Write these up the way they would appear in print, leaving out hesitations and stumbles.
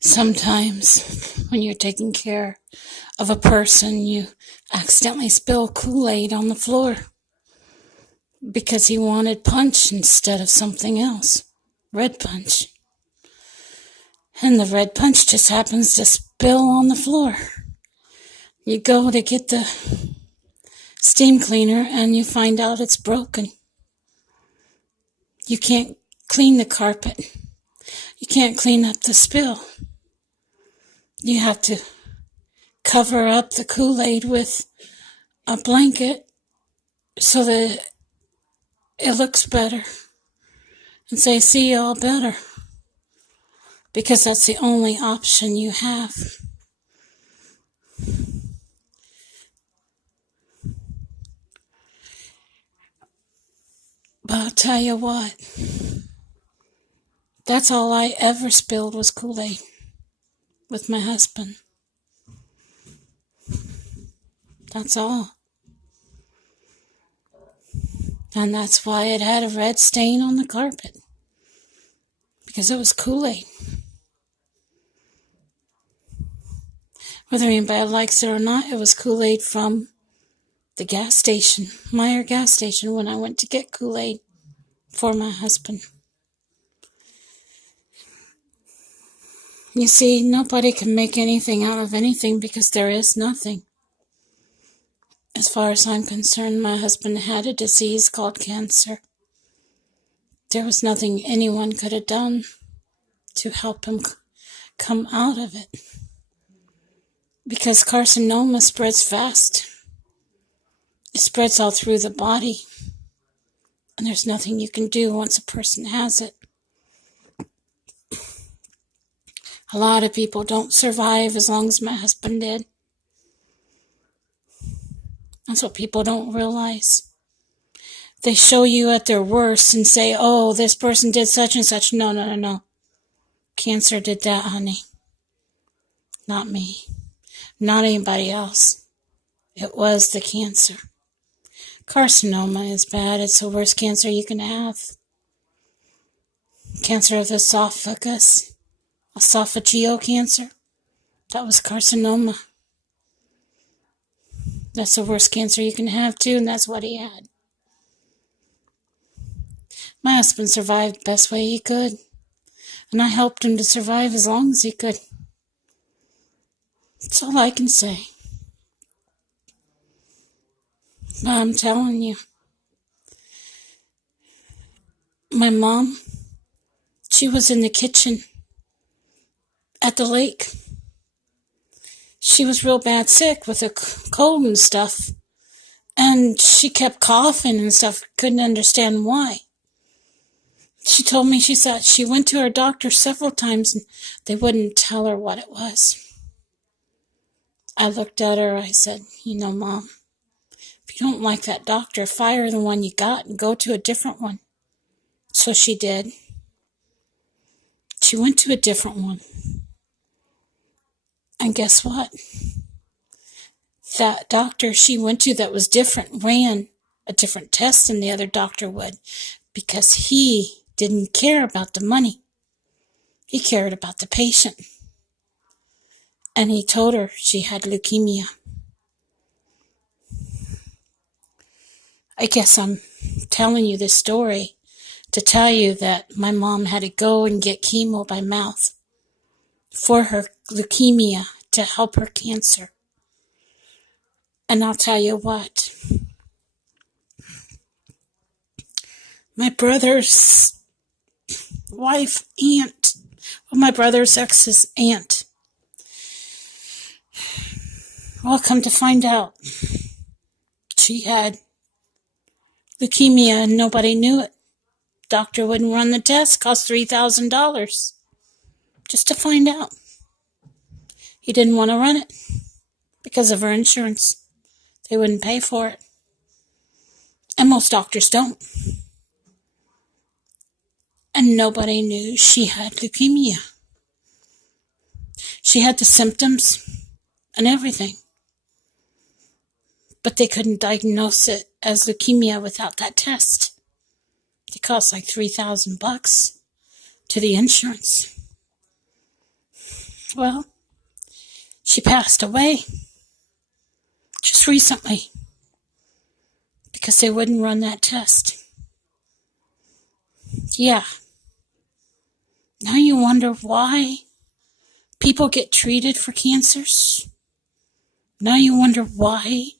Sometimes when you're taking care of a person, you accidentally spill Kool-Aid on the floor because he wanted punch instead of something else, red punch. And the red punch just happens to spill on the floor. You go to get the steam cleaner and you find out it's broken. You can't clean the carpet. You can't clean up the spill. You have to cover up the Kool-Aid with a blanket so that it looks better and say, see y'all better, because that's the only option you have. But I'll tell you what, that's all I ever spilled was Kool-Aid with my husband. That's all. And that's why it had a red stain on the carpet, because it was Kool-Aid. Whether anybody likes it or not, it was Kool-Aid from the gas station, Meyer gas station, when I went to get Kool-Aid for my husband. You see, nobody can make anything out of anything because there is nothing. As far as I'm concerned, my husband had a disease called cancer. There was nothing anyone could have done to help him come out of it, because carcinoma spreads fast. It spreads all through the body, and there's nothing you can do once a person has it. A lot of people don't survive as long as my husband did. That's what people don't realize. They show you at their worst and say, oh, this person did such and such. No. Cancer did that, honey. Not me. Not anybody else. It was the cancer. Carcinoma is bad. It's the worst cancer you can have. Cancer of the esophagus, esophageal cancer, that was carcinoma. That's the worst cancer you can have too, and that's what he had. My husband survived the best way he could, and I helped him to survive as long as he could. That's all I can say. But I'm telling you, my mom, she was in the kitchen at the lake. She was real bad sick with a cold and stuff, and she kept coughing and stuff. Couldn't understand why. She told me, she said she went to her doctor several times and they wouldn't tell her what it was. I looked at her, I said, Mom, if you don't like that doctor, fire the one you got and go to a different one. So she did. She went to a different one. And guess what? That doctor she went to that was different ran a different test than the other doctor would, because he didn't care about the money. He cared about the patient. And he told her she had leukemia. I guess I'm telling you this story to tell you that my mom had to go and get chemo by mouth for her leukemia to help her cancer. And I'll tell you what, my brother's wife, my brother's ex's aunt, well, come to find out, she had leukemia and nobody knew it. Doctor wouldn't run the test, cost $3,000 just to find out. He didn't want to run it because of her insurance. They wouldn't pay for it. And most doctors don't. And nobody knew she had leukemia. She had the symptoms and everything. But they couldn't diagnose it as leukemia without that test. It cost like $3,000 to the insurance. Well, she passed away just recently because they wouldn't run that test. Yeah. Now you wonder why people get treated for cancers? Now you wonder why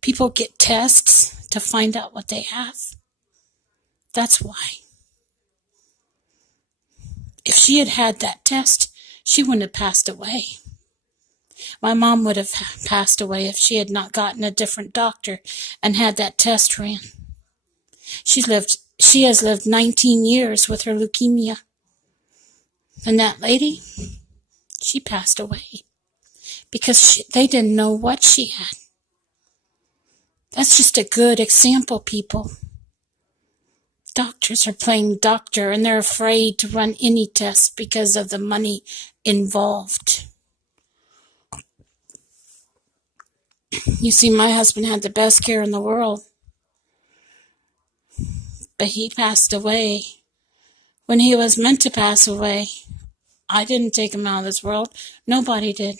people get tests to find out what they have? That's why. If she had had that test, she wouldn't have passed away. My mom would have passed away if she had not gotten a different doctor and had that test ran. She has lived 19 years with her leukemia. And that lady, she passed away because they didn't know what she had. That's just a good example, people. Doctors are playing doctor and they're afraid to run any test because of the money involved. You see, my husband had the best care in the world, but he passed away when he was meant to pass away. I didn't take him out of this world. Nobody did.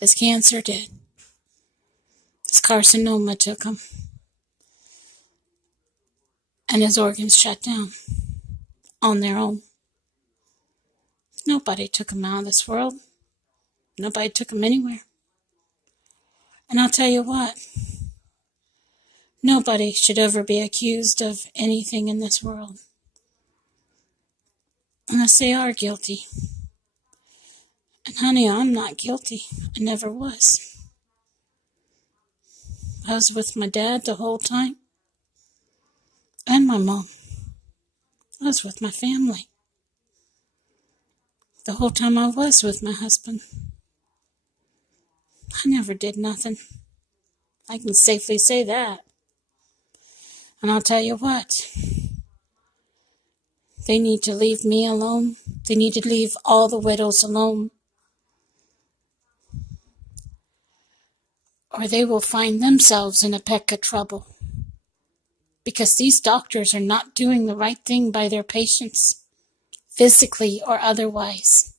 His cancer did. His carcinoma took him. And his organs shut down on their own. Nobody took him out of this world. Nobody took him anywhere. And I'll tell you what, nobody should ever be accused of anything in this world unless they are guilty. And honey, I'm not guilty. I never was. I was with my dad the whole time. And my mom. I was with my family the whole time I was with my husband. I never did nothing. I can safely say that. And I'll tell you what, they need to leave me alone. They need to leave all the widows alone. Or they will find themselves in a peck of trouble. Because these doctors are not doing the right thing by their patients, physically or otherwise.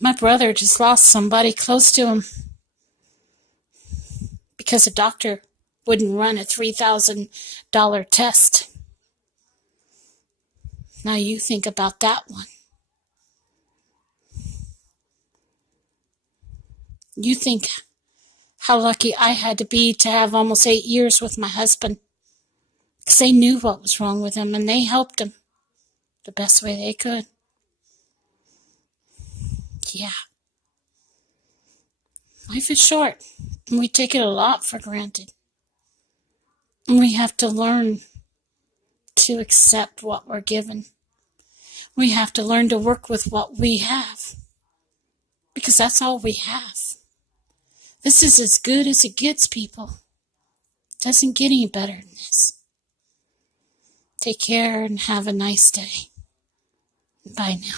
My brother just lost somebody close to him because a doctor wouldn't run a $3,000 test. Now you think about that one. You think how lucky I had to be to have almost 8 years with my husband. Because they knew what was wrong with him and they helped him the best way they could. Yeah. Life is short and we take it a lot for granted. And we have to learn to accept what we're given. We have to learn to work with what we have. Because that's all we have. This is as good as it gets, people. It doesn't get any better than this. Take care and have a nice day. Bye now.